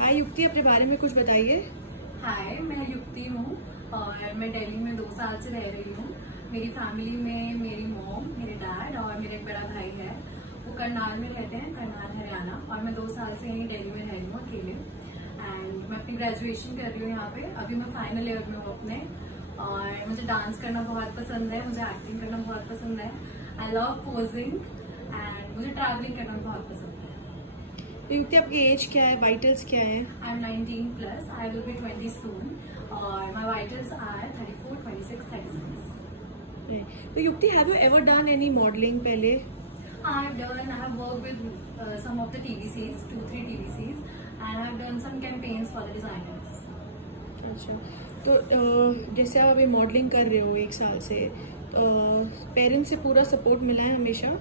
हाय युक्ति, अपने बारे में कुछ बताइए। हाय, मैं युक्ति हूँ और मैं दिल्ली में 2 साल से रह रही हूँ। मेरी फैमिली में मेरी मॉम, मेरे डैड और मेरा एक बड़ा भाई है। वो करनाल में रहते हैं, करनाल हरियाणा। और मैं 2 साल से यहीं दिल्ली में रह रही हूँ अकेले। एंड मैं अपनी ग्रेजुएशन कर रही हूँ यहाँ पे। अभी मैं फाइनल ईयर में हूँ अपने। और मुझे डांस करना बहुत पसंद है, मुझे एक्टिंग करना बहुत पसंद है। आई लव पोजिंग एंड मुझे ट्रैवलिंग करना बहुत पसंद है। तो युक्ति, आपकी एज क्या है, वाइटल्स क्या है? I'm 19 plus. I will be 20 soon. और my vitals are 34, 26, 36. तो युक्ति, have you ever done any modelling पहले? I have worked with some of the TVCs, 2-3 TVCs, and I have done some campaigns for the designers. अच्छा, तो जैसे आप अभी modelling कर रहे हो 1 साल से, पेरेंट्स से पूरा सपोर्ट मिला है हमेशा?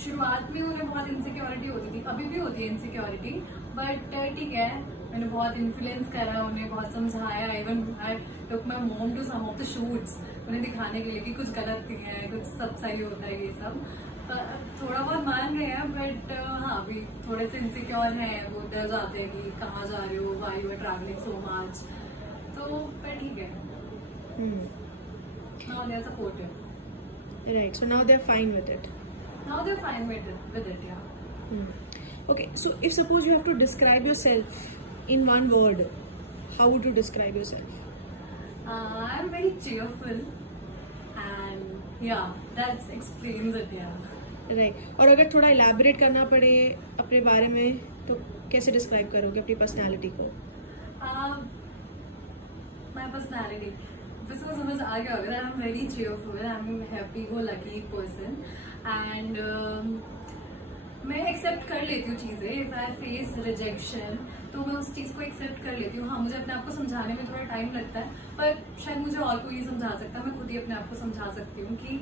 शुरुआत में उन्हें बहुत इनसिक्योरिटी होती थी, अभी भी होती है इनसिक्योरिटी, बट ठीक है। मैंने बहुत इन्फ्लुएंस करा, उन्हें बहुत समझाया। Even I took my mom to some of the shoots, उन्हें दिखाने के लिए कि कुछ गलत नहीं है, कुछ सब सही होता है, ये सब। थोड़ा बहुत मान गए हैं, बट हाँ, अभी थोड़े से इनसिक्योर हैं। वो डर जाते हैं कि कहाँ जा रहे हो, why you are travelling so much. तो पर ठीक है, now they are supportive. Right, so now they are fine with it. Now they're fine with it, yeah. Okay, so if suppose you have to describe yourself in one word, how would you describe yourself? I'm very cheerful, and yeah, that explains it, yeah. Right, और अगर थोड़ा elaborate करना पड़े अपने बारे में तो कैसे डिस्क्राइब करोगे अपनी पर्सनालिटी को? My personality, this was समझ आ गया होगा that I'm very cheerful, I'm a happy-go-lucky person, and मैं एक्सेप्ट कर लेती हूँ चीज़ें। इफ आई फेस रिजेक्शन तो मैं उस चीज़ को एक्सेप्ट कर लेती हूँ। हाँ, मुझे अपने आप को समझाने में थोड़ा टाइम लगता है, पर शायद मुझे और कोई नहीं समझा सकता। मैं खुद ही अपने आप को समझा सकती हूँ कि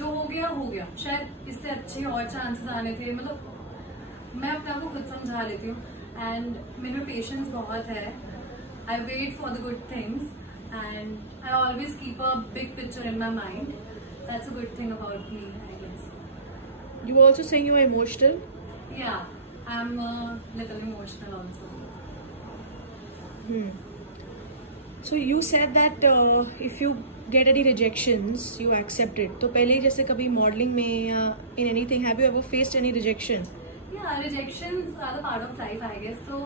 जो हो गया, शायद इससे अच्छे और चांसेस आने थे। मतलब मैं अपने आप को खुद समझा लेती हूँ। एंड मेरे में पेशेंस बहुत है। I wait for the good things and I always keep a big picture in my mind. That's a good thing about me, I guess. You were also saying you were emotional. Yeah, I'm a little emotional also. So you said that if you get any rejections, you accept it. तो पहले जैसे कभी modelling में या in anything, have you ever faced any rejection? Yeah, rejections are the part of life, I guess. तो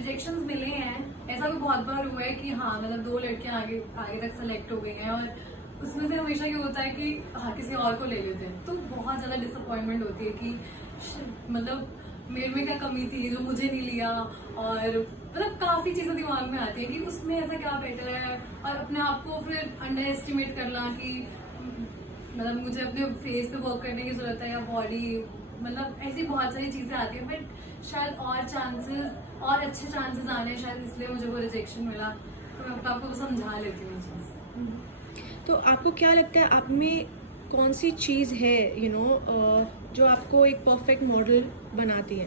rejections मिले हैं। ऐसा भी बहुत बार हुआ है कि हाँ, मतलब 2 लड़कियां आगे तक सेलेक्ट हो गई हैं और उसमें से हमेशा ये होता है कि हाँ, किसी और को ले लेते हैं। तो बहुत ज़्यादा डिसअपॉइंटमेंट होती है कि मतलब मेरे में क्या कमी थी जो मुझे नहीं लिया। और मतलब काफ़ी चीज़ें दिमाग में आती है कि उसमें ऐसा क्या बेटर है, और अपने आप को फिर अंडर एस्टिमेट करना कि मतलब मुझे अपने फेस पे वर्क करने की ज़रूरत है या बॉडी, मतलब ऐसी बहुत सारी चीज़ें आती हैं। बट शायद और चांसेस और अच्छे चांसेस आने, शायद इसलिए मुझे वो रिजेक्शन मिला। तो मैं अपने आप को समझा लेती हूँ चीज़। तो आपको क्या लगता है आप में कौन सी चीज़ है जो आपको एक परफेक्ट मॉडल बनाती है?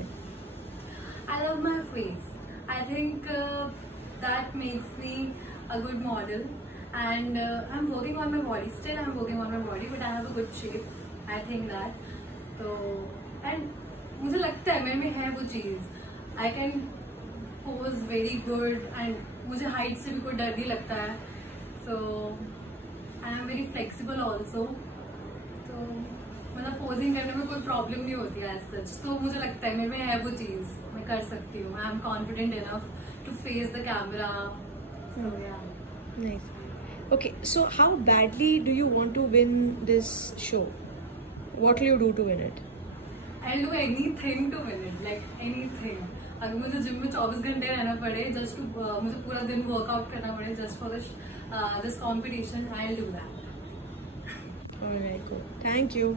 I love my face. I think that makes me a good model, and I'm working on my body. Still, I'm working on my body, but I have a good shape. I think that. तो and मुझे लगता है मेरे में है वो चीज़. I can pose very good, and मुझे height से भी कोई डर नहीं लगता है. So I am very flexible also. तो मतलब पोजिंग करने में कोई प्रॉब्लम नहीं होती है एज सच। तो मुझे लगता है मेरे में है वो चीज़, मैं कर सकती हूँ। I am confident enough to face the camera. Nice. Okay, so how badly do you want to win this show? What will you do to win it? I'll do anything to win it, like anything. अगर मुझे gym में 24 घंटे रहना पड़े just to, मुझे पूरा दिन workout करना पड़े just for this competition, I'll do that. All right, cool. Thank you.